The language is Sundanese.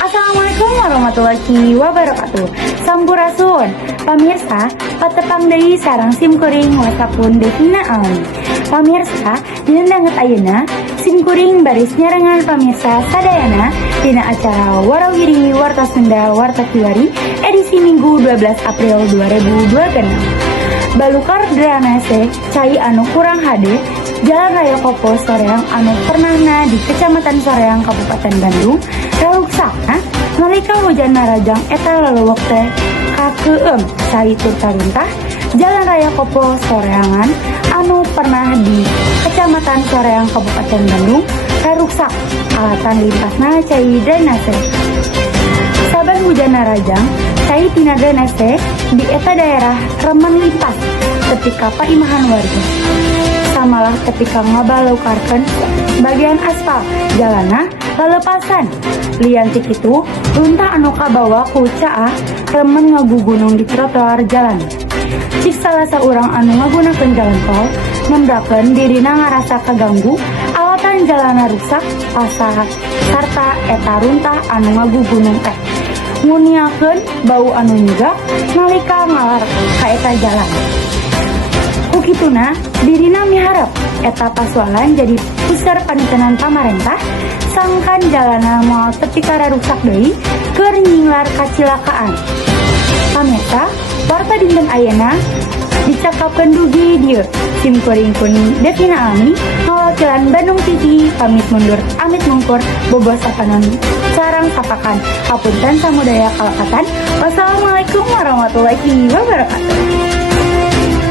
Assalamualaikum warahmatullahi wabarakatuh. Sampurasun, pamirsa, patepang deui sareng simkuring wasapun Devina Alami. Pamirsa, dina danget ayeuna, simkuring baris nyarengan pamirsa sadayana dina acara Warawiri Warta Sunda Warta Kiwari edisi Minggu 12 April 2026. Balukar drainase cai anu kurang hade Jalan Raya Kopo Soreang anu pernahna di Kecamatan Soreang Kabupaten Bandung raruksakna nalika hujan narajang eta lelewek teh kakeueum cai tur taruntah Jalan Raya Kopo Soreangan anu pernah di Kecamatan Soreang Kabupaten Bandung raruksak alatan limpasna cai drainase. Saban hujan narajang cai tina drainase di eta daerah remen limpas ketika paimahan warga. Samalah ketika ngabaleukarkeun bagian aspal jalana lalepasan. Lian ti kitu luntah anu kabawa ku caah remen ngagugunung di trotoar jalan. Cik salah saurang anu ngagunakeun jalan tol membrakeun dirina ngarasa kaganggu alatan jalana rusak pasar sarta eta runtah anu ngagugunung teh. Muniakeun bau anu nyegah nalika ngalar ka eta jalan. Ukituna dirina miharap eta pasualan jadi pusar panitenan pamarentah sangkan jalana moal tepi kara rusak deui keur nyinglar kacilakaan. Pamirsa, warta dinten ayeuna dicakapkeun dugi dieu simkuring kuning Devina Alami ngawakilan Bandung TV pamit mundur amit mungkur boboh sapanon sareng sapakan hapunten samudaya kalekatan. Wassalamualaikum warahmatullahi wabarakatuh.